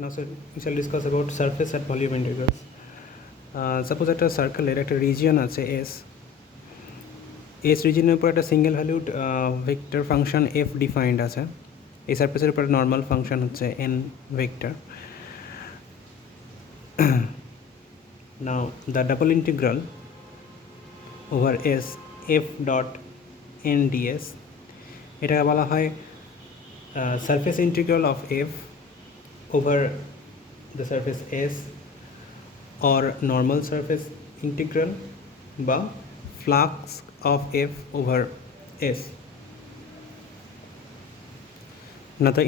Now, sir, we shall discuss about surface at volume integrals. Suppose একটা সার্কেলের একটা region আছে এস রিজিয়নের উপর একটা single valued vector function F defined আছে। এই সারফেসের উপর নর্মাল ফাংশন হচ্ছে N vector. Now the double integral over s f dot n ds এটাকে বলা হয় surface integral of f over the surface s or normal surface integral বা flux of f over s. Now the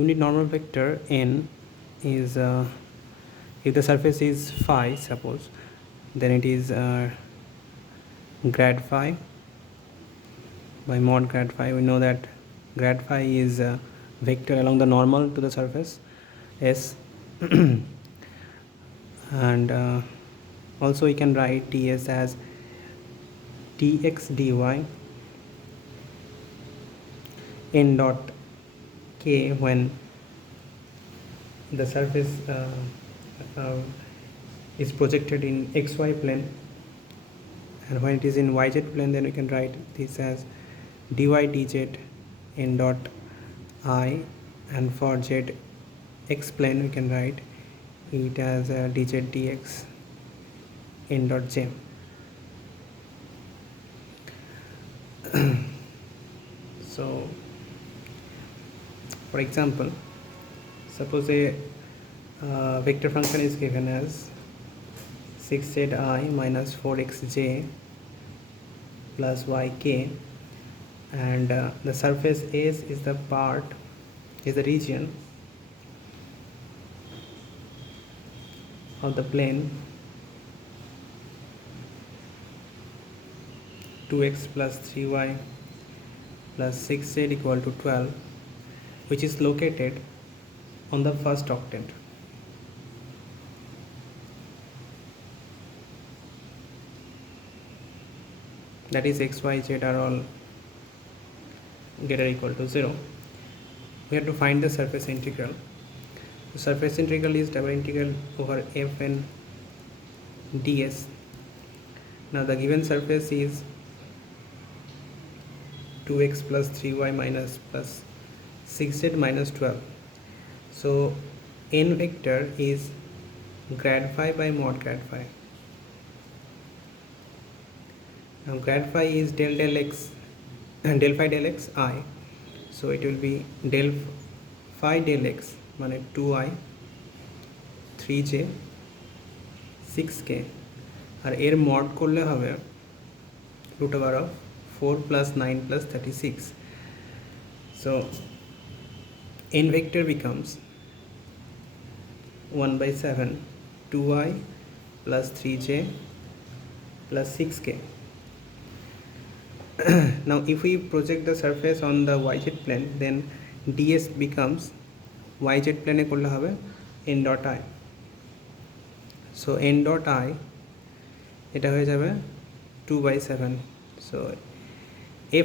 unit normal vector n is if the surface is phi, suppose, then it is grad phi by mod grad phi. We know that grad phi is a vector along the normal to the surface s. And also we can write ds as dx dy n dot k when the surface is projected in xy plane, and when it is in yz plane, then we can write this as dy dz n dot I, and for z x plane we can write it as dz dx n dot j. So for example, suppose a vector function is given as 6zi minus 4xj plus yk, and the surface S is the region of the plane 2x plus 3y plus 6z equal to 12, which is located on the first octant. That is x, y, z are all greater or equal to 0. We have to find the surface integral. The surface integral is double integral over fn ds. Now the given surface is 2x plus 3y minus plus 6z minus 12. So n vector is grad phi by mod grad phi. Now grad phi is del x del phi del x I, so it will be del phi del x মানে 2i 3j 6k, আর এর mod করলে হবে root over of 4 plus 9 plus 36. So n vector becomes 1 by 7 2i plus 3j plus 6k. Now if we project the surface on the yz plane, then ds becomes yz plane করলে হবে n dot I. So n dot I এটা হয়ে যাবে 2 by 7. So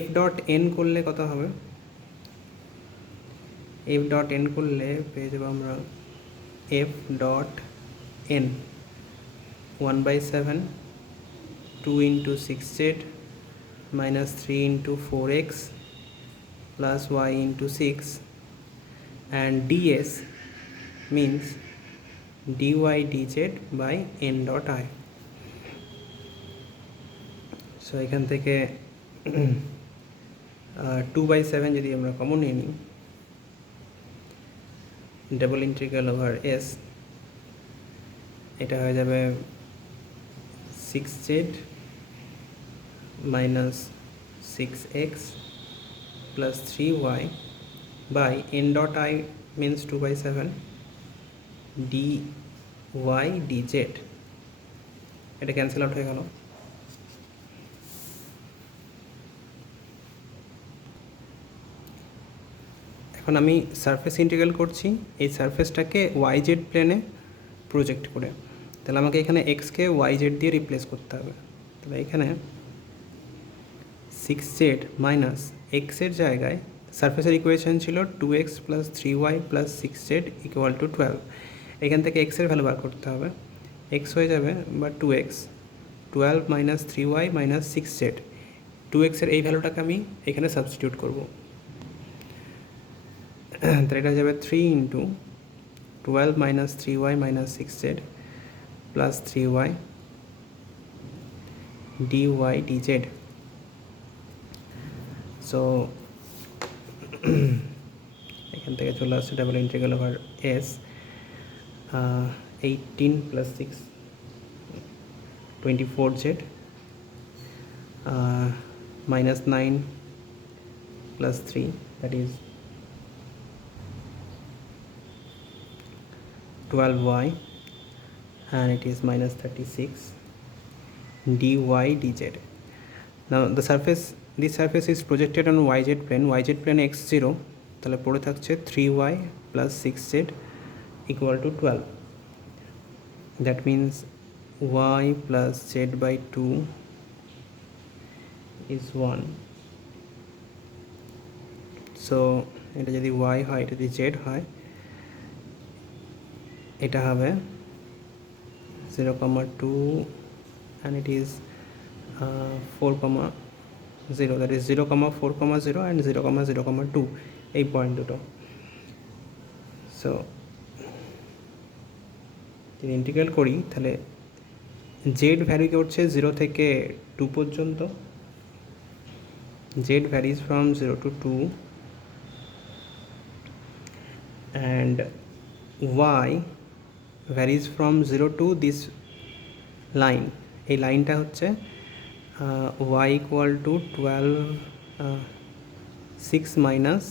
f dot n করলে কত হবে? f dot n করলে পেয়ে যাব আমরা f dot n 1 by 7 2 into 6z minus 3 into 4x plus y into 6, and ds means dy dz by n dot I. So এখান থেকে 2 by 7 যদি আমরা কমন নিয়ে নিই, ডাবল ইন্টিগ্রাল ওভার s, এটা হয়ে যাবে 6z minus 6x plus 3y by n dot I means 2 by 7 dy dz. এটা ক্যান্সেল আউট হয়ে গেল। এখন আমি সারফেস ইন্টিগ্রাল করছি এই সারফেসটাকে yz প্লেনে প্রজেক্ট করে, তাহলে আমাকে এখানে x কে yz দিয়ে রিপ্লেস করতে হবে। তাহলে এখানে 6z মাইনাস x এর জায়গায় সারফেসের ইকুয়েশন ছিল 2x plus 3y plus 6z equal to 12। এখান থেকে এক্সের ভ্যালু বার করতে হবে। এক্স হয়ে যাবে বা 2x, 12 minus 3y minus 6z। 2xের এই ভ্যালুটাকে আমি এখানে সাবস্টিটিউট করব। তাহলে এটা হয়ে যাবে 3 into 12 minus 3y minus 6z plus 3y dy dz। So এখান থেকে চলে আসছে double integral over S 18 plus 6 24z minus 9 plus 3, that is 12y, and it is minus 36 dy dz. Now this surface is projected on yz plane x0, তাহলে পড়ে থাকছে 3y plus 6z equal to 12. That means y plus z by 2 is 1. So এটা যদি y হয়, এটা যদি z হয়, এটা হবে 0,2 and it is 4,0, that is 0,4,0 and 0,0,2 এই পয়েন্ট দুটো। সো যদি ইন্টিগ্রেট করি তাহলে জেড ভ্যারি করছে 0 থেকে 2 পর্যন্ত। z varies from 0 to 2 and y varies from 0 to this line. এই লাইনটা হচ্ছে y equal to 12 6 মাইনাস,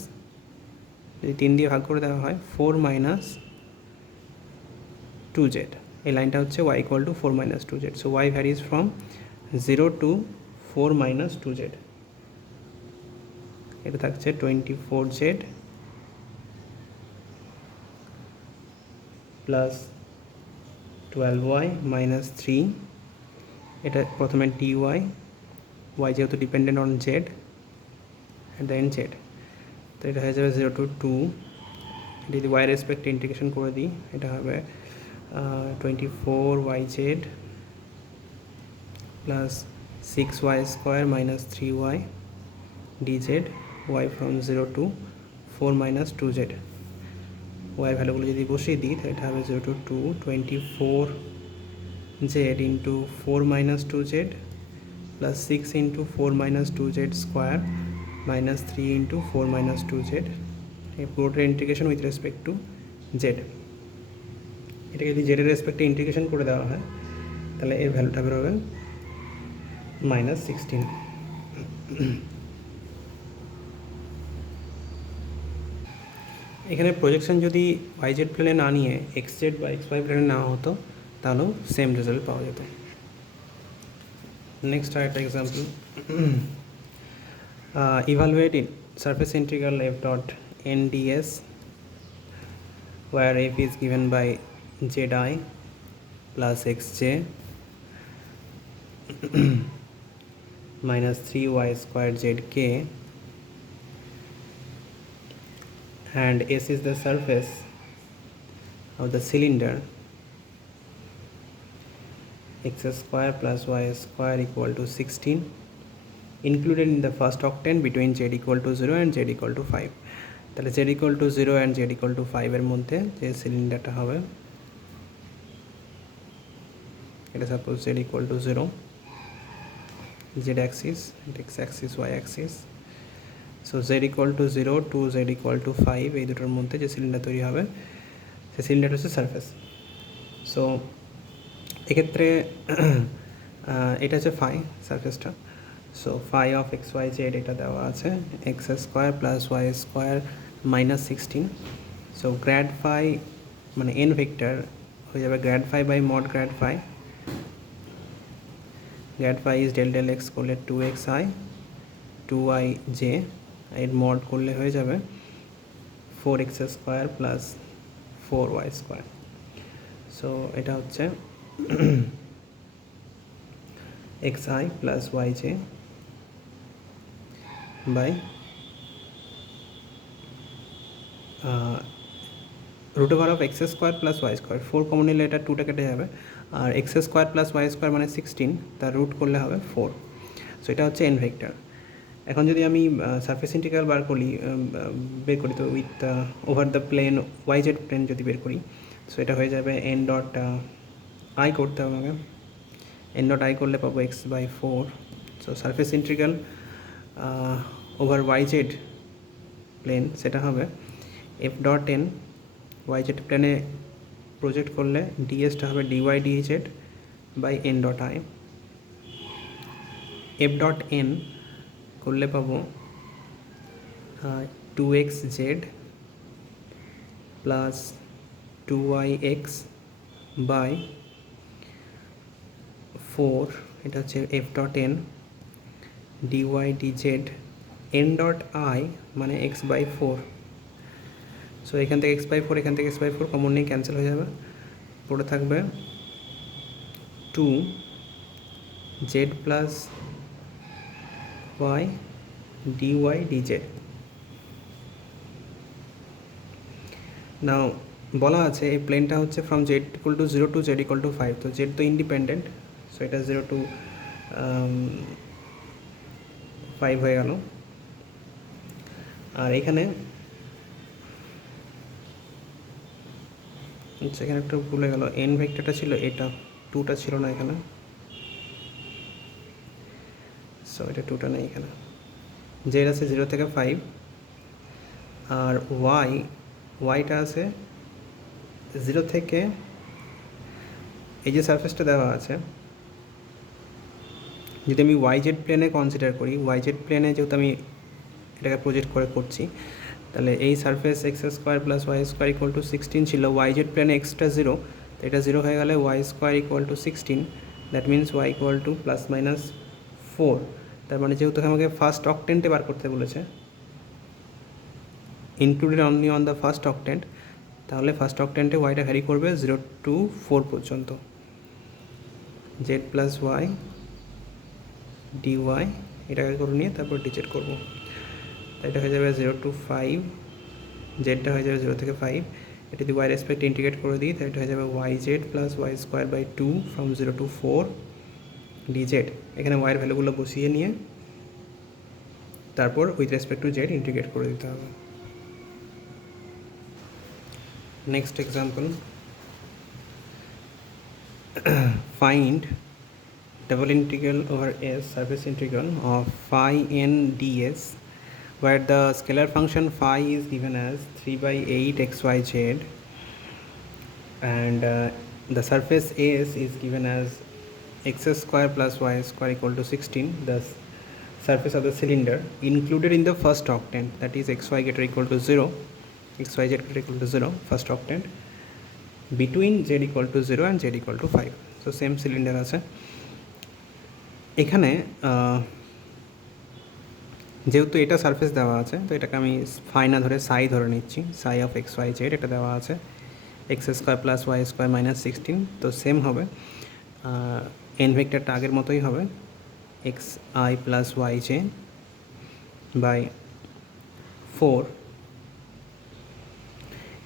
যদি 3 দিয়ে ভাগ করে দেওয়া হয় 4 মাইনাস 2z। এই লাইনটা হচ্ছে y equal to 4 minus 2z. So y varies from 0 to 4 minus 2z. এটা থাকছে 24z প্লাস 12y মাইনাস 3, এটা প্রথমে dy, y যেহেতু dependent on z and then z, তো এটা হয়ে যাবে 0 to 2। যদি y রেসপেক্টে ইন্টিগ্রেশন করে দিই এটা হবে 24yz plus 6y square minus 3y dz, y from 0 to 4 minus 2z। y ভ্যালুগুলো যদি বসিয়ে দিই তাহলে এটা হবে 0 to 2 24z into 4 minus 2z plus 6 into 4 minus 2z square minus 3 into 4 minus 2z। এই পুরোটার integration with respect to z। এটাকে যদি z এর রেসপেক্টে ইন্টিগ্রেশন করে দেওয়া হয় তাহলে এর ভ্যালুটা বেরোবে মাইনাস 16। এখানে প্রজেকশন যদি yz প্লেনে না নিয়ে xz বা xy প্লেনে নেওয়া হতো তাহলেও সেম রেজাল্ট পাওয়া যেত। নেক্সট আরেকটা example, evaluate surface integral f dot n ds where f is given by zi plus xj minus 3y squared zk, and S is the surface of the cylinder x square plus y square equal to 16 included in the first octane between z equal to 0 and z equal to 5. তাহলে z equal to 0 and z equal to 5 এর মধ্যে যে সিলিন্ডারটা হবে এটা suppose z equal to 0, z axis and x axis y axis. So z equal to 0 to z equal to 5 এই দুটোর মধ্যে যে সিলিন্ডার তৈরি হবে সে সিলিন্ডার হচ্ছে সারফেস। সো এক্ষেত্রে এটা হচ্ছে ফাই সারফেসটা। So phi of x y z এটা দেওয়া আছে x square plus y square minus 16। So grad phi মানে এন ভেক্টর হয়ে যাবে grad phi by mod grad phi. Grad phi is del del x করলে 2xi 2yj, এর mod করলে হয়ে যাবে 4x square plus 4y square. So এটা হচ্ছে xi plus yj by root over of x square plus y square, 4 common নিলে এটা 2টা কেটে যাবে, আর x square plus y square মানে 16, তার রুট করলে হবে 4। সো এটা হচ্ছে এন ভেক্টর। এখন যদি আমি সারফেস ইন্টিগ্রাল বের করি তো with over the plane y z plane যদি বের করি, সো এটা হয়ে যাবে এন ডট আই করতে হবে আমাকে, এন ডট আই করলে পাবো x/4। So surface integral over y z plane সেটা হবে f dot n, y z প্লেনে প্রজেক্ট করলে ডিএসটা হবে dy dz by n dot i. F dot n করলে পাবো 2xz প্লাস 2yx বাই 4, এটা হচ্ছে f dot n dy dz n dot i মানে x/4। সো এখান থেকে x/4, এখান থেকে x/4 কমন নিয়ে ক্যান্সেল হয়ে যাবে, পড়ে থাকবে 2z plus y dy dz। নাও বলা আছে এই প্লেনটা হচ্ছে ফ্রম z = 0 টু z = 5, তো z তো ইন্ডিপেন্ডেন্ট, সো এটা 0 টু 5 হয়ে গেল। আর এখানে এখানে একটু ভুলে গেল, এন ভেক্টরটা ছিল এটা, 2টা ছিল না এখানে, সো এটা 2টা নেই এখানে। জেড আছে 0 থেকে 5, আর ওয়াইটা আছে 0 থেকে, এই যে সারফেসটা দেওয়া আছে যদি আমি ওয়াই জেড প্লেনে কনসিডার করি, ওয়াই জেড প্লেনে যেহেতু আমি এটাকে প্রজেক্ট করে করছি, তাহলে এই surface x square plus y square equal to 16 ছিল, ওয়াই জেড প্লেনে এক্সটা 0, তো এটা 0 হয়ে গেলে y square equal to 16, that means y equal to +-4। তার মানে যেহেতু আমাকে ফার্স্ট অকটেন্টে বার করতে বলেছে, included only on the first octant, তাহলে ফার্স্ট অকটেন্টে ওয়াইটা ভ্যারি করবে 0 টু 4 পর্যন্ত, জেড প্লাস ওয়াই ডিওয়াই এটাকে করে নিয়ে তারপর ডিজেড করবো, এটা হয়ে যাবে 0 টু 5, জেডটা হয়ে যাবে 0 থেকে 5, এটা যদি ওয়াই রেসপেক্ট ইন্টিগ্রেট করে দিই তাহলে এটা হয়ে যাবে y z plus y square by 2 from 0 to 4 dz. এখানে ওয়াইয়ের ভ্যালুগুলো বসিয়ে নিয়ে তারপর with respect to z integrate করে দিতে হবে। Next example, find double integral over s surface integral of phi n ds, where the scalar function phi is given as 3/8 xyz and the surface s is given as x square plus y square equal to 16, the surface of the cylinder included in the first octant, that is xy greater equal to 0, xyz greater equal to 0 first octant, between z equal to 0 and z equal to 5. so same cylinder আছে। এখানে যেহেতু এটা surface দেওয়া আছে, তো এটাকে আমি phi না ধরে সাই ধরে নিচ্ছি, সাই অফ এক্স ওয়াই জেড এটা দেওয়া আছে, x square plus y square -16, তো সেম হবে, এন ভেক্টরটা আগের মতোই হবে x i plus y j by 4,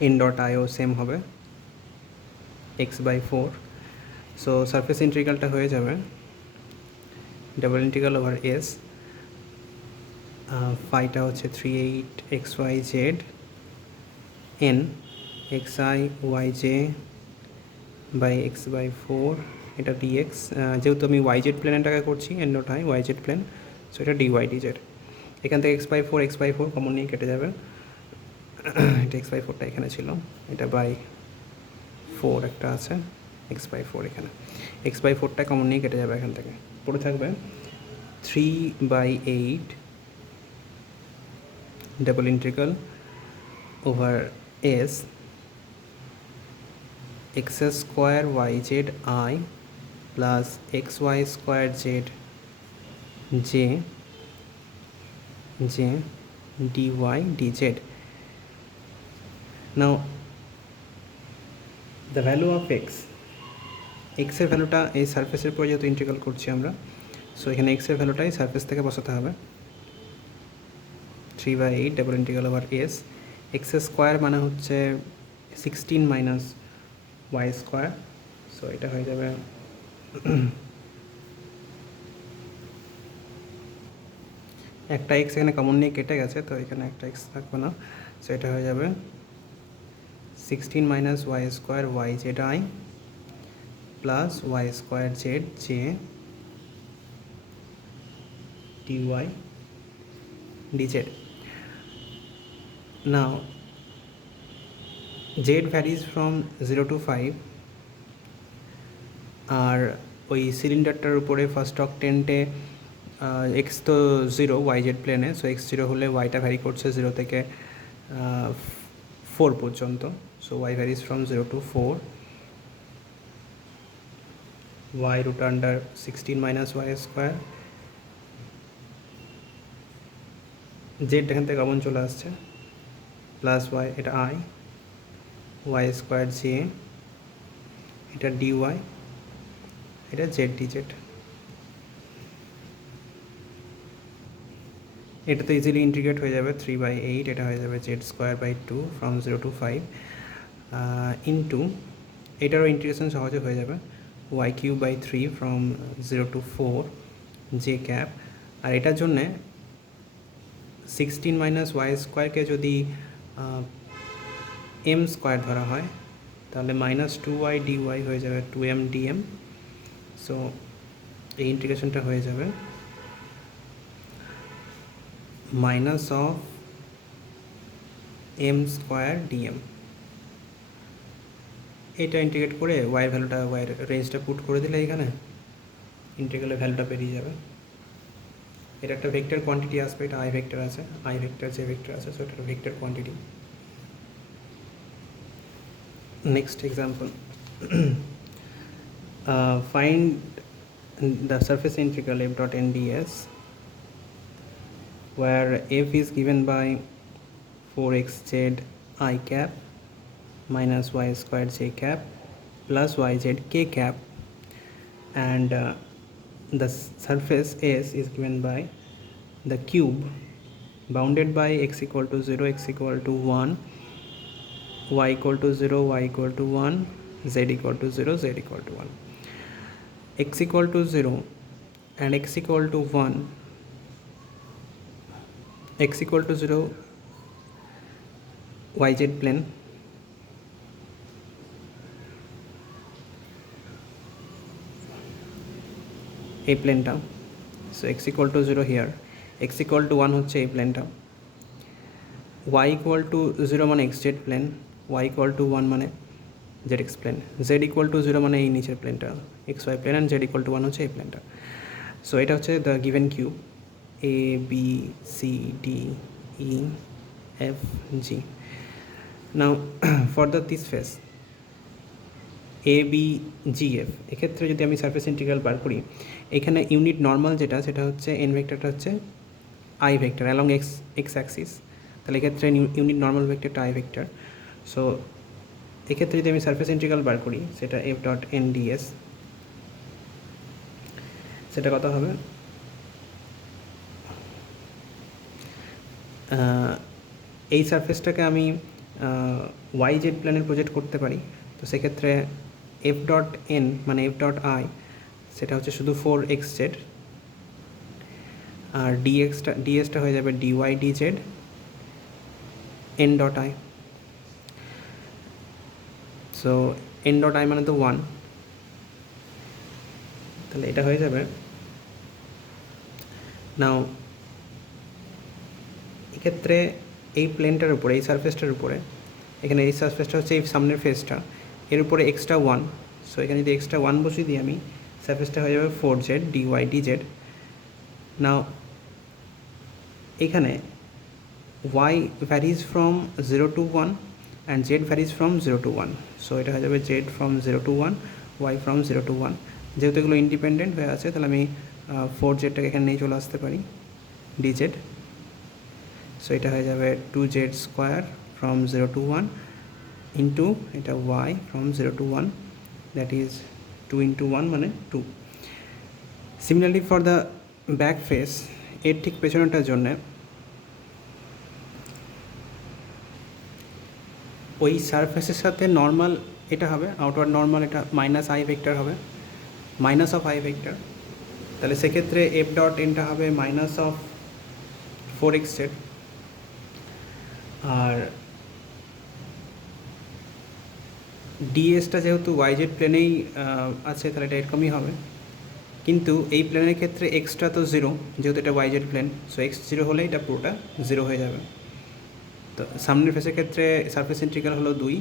n dot আইও সেম হবে x/4। সো সারফেস ইন্টিগ্রালটা হয়ে যাবে ডাবল ইন্টিগ্রাল ওভার এস, ফাইটা হচ্ছে 38 xyz n xi yj by x/4, এটা dx, যেহেতু আমি yz প্লেনটাকে করছি এন ডট আই yz প্লেন, সো এটা dy dz। এখান থেকে x/4 কমন নিয়ে কেটে যাবে, এটা x/4টা এখানে ছিল, এটা বাই 4 একটা আছে, x/4 এখানে, x/4টা কমন নিয়ে কেটে যাবে, এখান থেকে পড়ে থাকবে 3/8 double integral over s x square yz I plus xy square z j dy dz। now the value of x এর ভ্যালুটা এই সারফেসের পরে যেহেতু ইন্টিগ্রাল করছি আমরা, সো এখানে x এর ভ্যালুটাই সারফেস থেকে বসাতে হবে, 3/8 double integral over s, x square মানে হচ্ছে 16 মাইনাস ওয়াই স্কোয়ার, সো এটা হয়ে যাবে একটা এক্স এখানে কমন নিয়ে কেটে গেছে, তো এখানে একটা এক্স থাকবে না, সো এটা হয়ে যাবে 16 minus y square y z i plus y square z j dy dz. Now z varies from 0 to 5 আর ওই সিলিন্ডারটার উপরে ফার্স্ট অকটেন্টে এক্স তো 0 ওয়াই জেড প্লেনে, সো এক্স 0 হলে ওয়াইটা ভ্যারি করছে 0 থেকে 4 পর্যন্ত, so y varies from 0 to 4, y root under 16 minus y square, z এখান থেকে কমন চলে আসছে প্লাস ওয়াই, এটা আই ওয়াই স্কোয়ার জে, এটা ডি ওয়াই, এটা জেড ডি জেড। এটা তো ইজিলি ইন্টিগ্রেট হয়ে যাবে 3/8, এটা হয়ে যাবে z square by 2 from 0 to 5 into, এটারও ইন্টিগ্রেশন সহজে হয়ে যাবে y cube by 3 from 0 to 4 j cap. আর এটার জন্যে 16 মাইনাস ওয়াই স্কোয়ারকে যদি এম স্কোয়ার ধরা হয় তাহলে মাইনাস 2y dy হয়ে যাবে 2m dm, সো এই ইন্টিগ্রেশনটা হয়ে যাবে minus of m square dm. এটা ইন্টিগ্রেট করে ওয়াই ভ্যালুটা, ওয়াইয়ের রেঞ্জটা পুট করে দিলে এখানে ইন্টিগ্রালের ভ্যালুটা বেরিয়ে যাবে। এটা একটা ভেক্টর কোয়ান্টিটি আসবে, এটা আই ভেক্টর আছে, আই ভেক্টর যে ভেক্টর আছে, সো এটা vector quantity. Next example, find the surface integral f dot n ds where f is given by 4xz I cap minus y squared j cap plus yz k cap, and the surface S is given by the cube bounded by x equal to 0, x equal to 1, y equal to 0, y equal to 1, z equal to 0, z equal to 1. X equal to 0 and x equal to 1, x equal to 0 yz plane, এই প্লেনটা, so x equal to 0 here, x equal to 1 হচ্ছে এই প্লেনটা, y equal to 0 মানে xz প্লেন, y equal to 1 মানে zx প্লেন, z equal to 0 মানে এই নিচের প্লেনটা xy প্লেন, অ্যান্ড z equal to 1 হচ্ছে এই প্লেনটা। সো এটা হচ্ছে the given cube A B C D E F G. Now for the this face A B G F, এক্ষেত্রে যদি আমি সারফেস ইন্টিগ্রাল বার করি, এখানে ইউনিট নর্মাল যেটা, সেটা হচ্ছে এন ভেক্টরটা হচ্ছে i vector along x axis, তাহলে এক্ষেত্রে ইউনিট নর্মাল ভেক্টরটা আই ভেক্টর। সো এক্ষেত্রে যদি আমি সারফেস ইন্টিগ্রাল বার করি, সেটা এফ ডট এন ডিএস, সেটা কত হবে, এই সারফেসটাকে আমি ওয়াই জেড প্ল্যানে প্রজেক্ট করতে পারি, তো সেক্ষেত্রে এফ ডট এন মানে এফ ডট আই সেটা হচ্ছে শুধু 4xz, আর ডিএসটা হয়ে যাবে dy dz n dot i. So n dot i মানে তো 1, তাহলে এটা হয়ে যাবে। নাও এক্ষেত্রে এই প্লেনটার উপরে, এই সারফেসটার উপরে, এখানে এই সারফেসটা হচ্ছে এই সামনের ফেসটা, এর উপরে এক্সট্রা 1, সো এখানে যদি এক্সট্রা 1 বসিয়ে দিই আমি, সারফেসটা হয়ে যাবে 4z ডিওয়াই ডিজেড। নাও এখানে y varies from 0 to 1 and z varies from 0 to 1, so এটা হয়ে যাবে z from 0 to 1, y from 0 to 1। যেহেতু এগুলো ইন্ডিপেন্ডেন্ট হয়ে আছে, তাহলে আমি 4zটাকে এখানে নিয়ে চলে আসতে পারি dz, সো এটা হয়ে যাবে 2z square from 0 to 1 into এটা y from 0 to 1, that is 2 into 1 মানে 2। Similarly for the back face, এর ঠিক পেছনটার জন্যে ওই সারফেসের সাথে নর্মাল এটা হবে, আউটওয়ার্ড নর্মাল এটা মাইনাস আই ভেক্টর হবে, মাইনাস অফ আই ভেক্টর। তাহলে সেক্ষেত্রে এফ ডট এনটা হবে মাইনাস অফ 4x জেড। আর ডিএসটা যেহেতু ওয়াইজেড প্লেনেই আছে, তাহলে এটা এরকমই হবে। কিন্তু এই প্লেনের ক্ষেত্রে এক্সটা তো জিরো, যেহেতু এটা yz plane, so x zero হলে এটা পুরোটা জিরো হয়ে যাবে। তো সামনের ফেসের ক্ষেত্রে সারফেস ইন্টিগ্রাল হলো 2,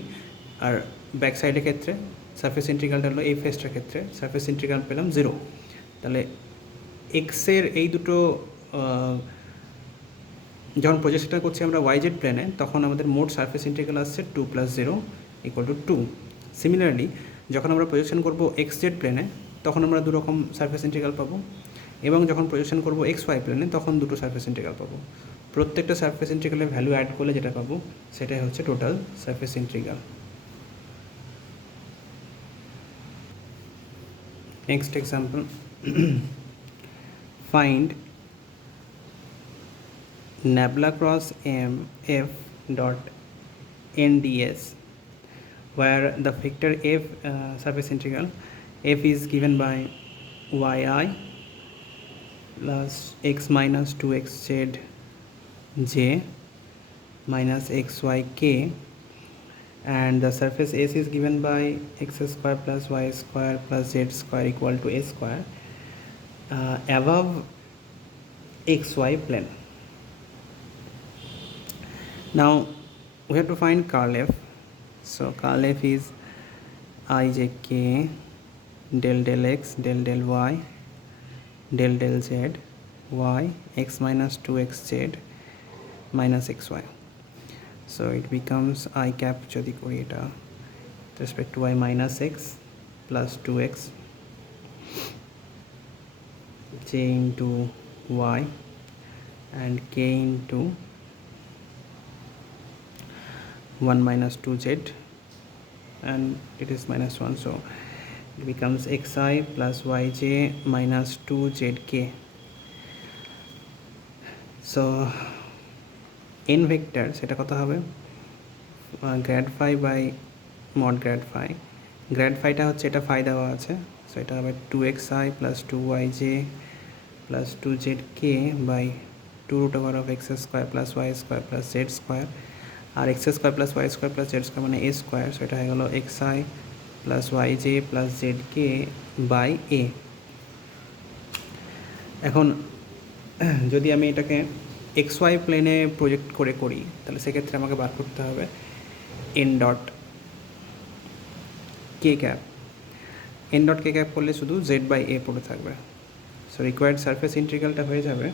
আর ব্যাক সাইডের ক্ষেত্রে সারফেস ইন্টিগ্রালটা হলো এই ফেসটার ক্ষেত্রে সারফেস ইন্টিগ্রাল পেলাম 0। তাহলে এক্সের এই দুটো যখন প্রজেকশনটা করছি আমরা ওয়াইজেড প্লেনে, তখন আমাদের মোট সারফেস ইন্টিগ্রাল আসছে 2 + 0 = 2। সিমিলারলি যখন আমরা প্রজেকশন করব এক্স জেড প্লেনে, তখন আমরা দুরকম সারফেস ইন্টিগ্রাল পাবো, এবং যখন প্রজেকশন করব এক্স ওয়াই প্লেনে, তখন দুটো সারফেস ইন্টিগ্রাল পাবো। প্রত্যেকটা সারফেস ইন্টিগ্রালের ভ্যালু অ্যাড করলে যেটা পাবো সেটাই হচ্ছে total surface integral. Next example, find nabla cross m f dot nds, where the vector f surface integral f is given by yi plus x minus 2xz j minus xy k, and the surface S is given by x square plus y square plus z square equal to a square above xy plane. Now we have to find curl f. So curl f is ijk del del x del del y del del z y x minus 2xz minus xy. So it becomes I cap jodi kori eta with respect to y minus x plus 2x j into y and k into 1 minus 2z, and it is minus 1, so it becomes xi plus yj minus 2zk. So n vector সেটা কত হবে, grad phi by mod grad phi. Grad ফাইটা হচ্ছে এটা phi দেওয়া আছে, so এটা হবে 2xi plus 2yj plus 2zk by 2√x square plus y square plus z square, আর x square plus y square plus z square মানে a square, so এটা হয়ে গেলো xi plus yj plus zk বাই a। এখন যদি আমি এটাকে এক্স ওয়াই প্লেনে প্রজেক্ট করে করি, তাহলে সেক্ষেত্রে আমাকে বার করতে হবে N dot K cap. N dot K cap করলে শুধু জেড বাই এ পড়ে থাকবে, সো রিকোয়ার্ড সারফেস ইন্টিগ্রালটা হয়ে যাবে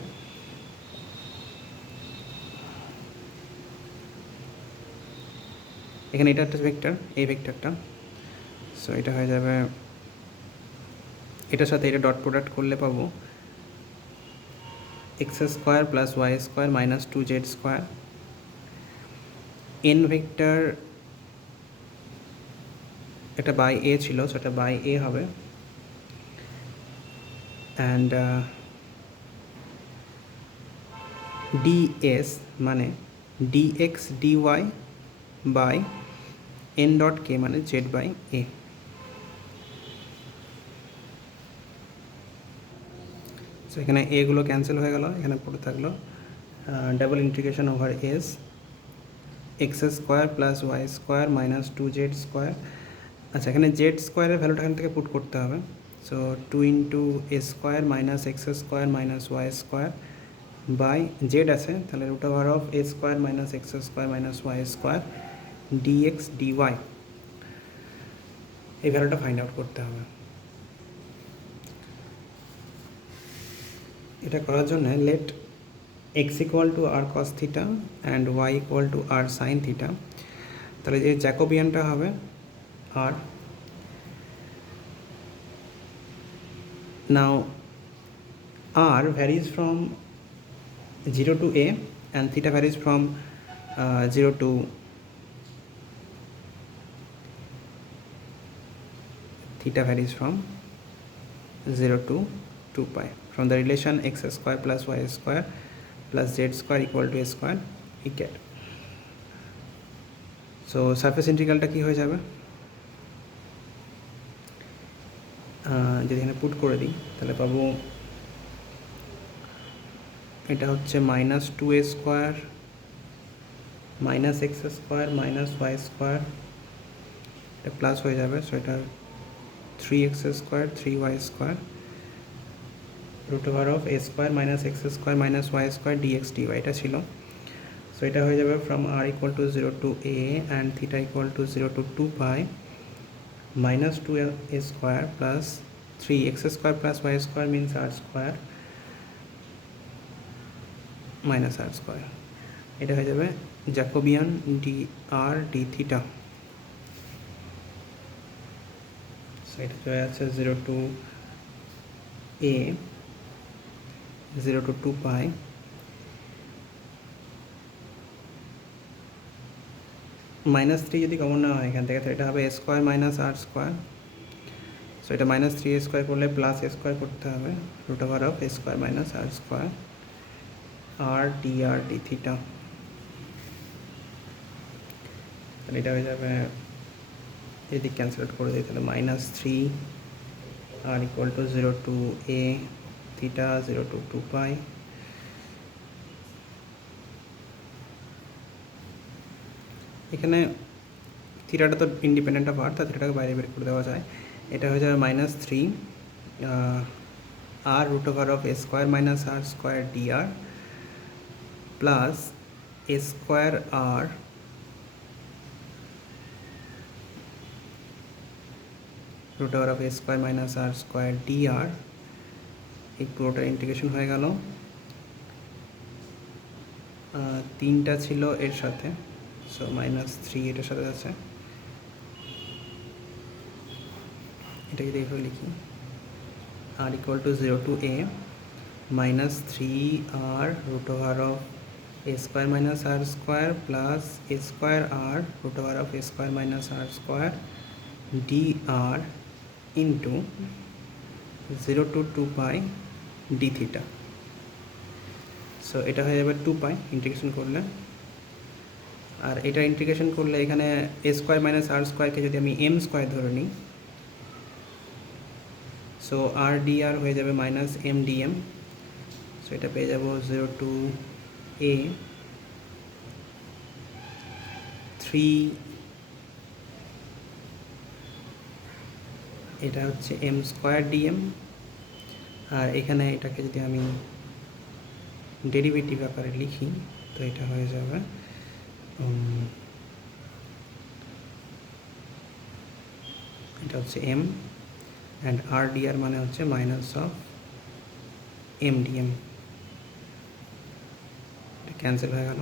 এখানে এটা একটা ভেক্টর, এই ভেক্টরটা, সো এটা হয়ে যাবে এটার সাথে এটা ডট প্রোডাক্ট করলে পাবো x square plus y square minus 2z square। n vector এটা বাই a ছিল, সেটা বাই a হবে, অ্যান্ড ds মানে dx dy by n dot k মানে z বাই a। সো এখানে এগুলো ক্যান্সেল হয়ে গেল, এখানে পড়ে থাকলো double integration over s x square plus y square minus 2z স্কোয়ার। আচ্ছা, এখানে জেড স্কোয়ারের ভ্যালুটা এখান থেকে পুট করতে হবে, so 2 into a square minus x square minus y square by z আছে, তাহলে root over of a square minus x square minus y square dx dy. এই ভ্যালুটা ফাইন্ড আউট করতে হবে। এটা করার জন্য let x equal to r cos theta and y equal to r sine theta, তাহলে যে জ্যাকোবিয়ানটা হবে r. Now r varies from 0 to a and theta varies from 0 to theta varies from 0 to 2 pi from the relation x square plus y square plus z square equal to a square we get. So so surface ইন্টিগ্রালটা কী হয়ে যাবে, যদি এখানে put করে দিই তাহলে পাবো এটা হচ্ছে -2a² -x² -y², এটা প্লাস হয়ে যাবে। সো এটা 3x² 3y² √a² -x² -y² dx/dy এটা ছিল। সো এটা হয়ে যাবে from r = 0 to a and theta = 0 to 2 pi -2a² plus 3x² plus y² means r² minus r²। এটা হয়ে যাবে Jacobian dr d theta। So এটা চলে যাচ্ছে 0 to a 0 to 2 pi -3 যদি কমন না হয় এখান থেকে তো এটা হবে a² minus r²। সো এটা -3a² করলে প্লাস a² করতে হবে √a² minus r² r dr d theta। তাহলে এটা হয়ে যাবে, এদিক ক্যান্সেল আউট করে দিই তাহলে -3 r = 0 to a theta 0 to 2 pi এখানে থিটাটা তো ইন্ডিপেন্ডেন্ট অফ আর, তা থিটাটাকে বাইরে বের করে দেওয়া যায়। এটা হয়ে যাবে -3 r √a² minus r² dr plus a² r √a² minus r² dr, এই পুরোটা ইন্টিগ্রেশন হয়ে গেল। 3টা ছিল এর সাথে, সো -3 এটার সাথে আছে। এটা যদি এইভাবে লিখি r = 0 to a -3r √a² minus r² plus a² r √a² minus r² dr into 0 to 2 pi d theta। So এটা হয়ে যাবে 2 pi ইন্টিগ্রেশন করলে। আর এটা ইন্টিগ্রেশন করলে এখানে a² minus r²কে যদি আমি m² ধরে নিই, সো r dr হয়ে যাবে -m dm। সো এটা পেয়ে যাব 0 to a 3, এটা হচ্ছে m² dm। আর এখানে এটাকে যদি আমি ডেরিভেটিভ আকারে লিখি তো এটা হয়ে যাবে এটা হচ্ছে m অ্যান্ড r dr মানে হচ্ছে -m dm। এটা ক্যান্সেল হয়ে গেল।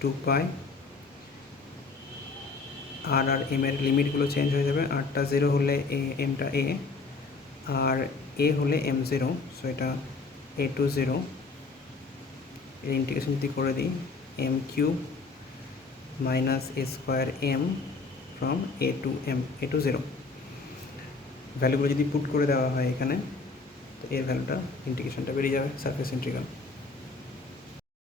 2 pi আর m এর লিমিটগুলো চেঞ্জ হয়ে যাবে। rটা 0 হলে mটা a, আর a হলে m0। সো এটা a to 0, এর ইন্টিগ্রেশন যদি করে দিই m³ minus a² m from a to 0। ভ্যালুগুলো যদি পুট করে দেওয়া হয় এখানে তো এর ভ্যালুটা ইন্টিগ্রেশনটা বেরিয়ে যাবে সারফেস ইন্টিগ্রাল।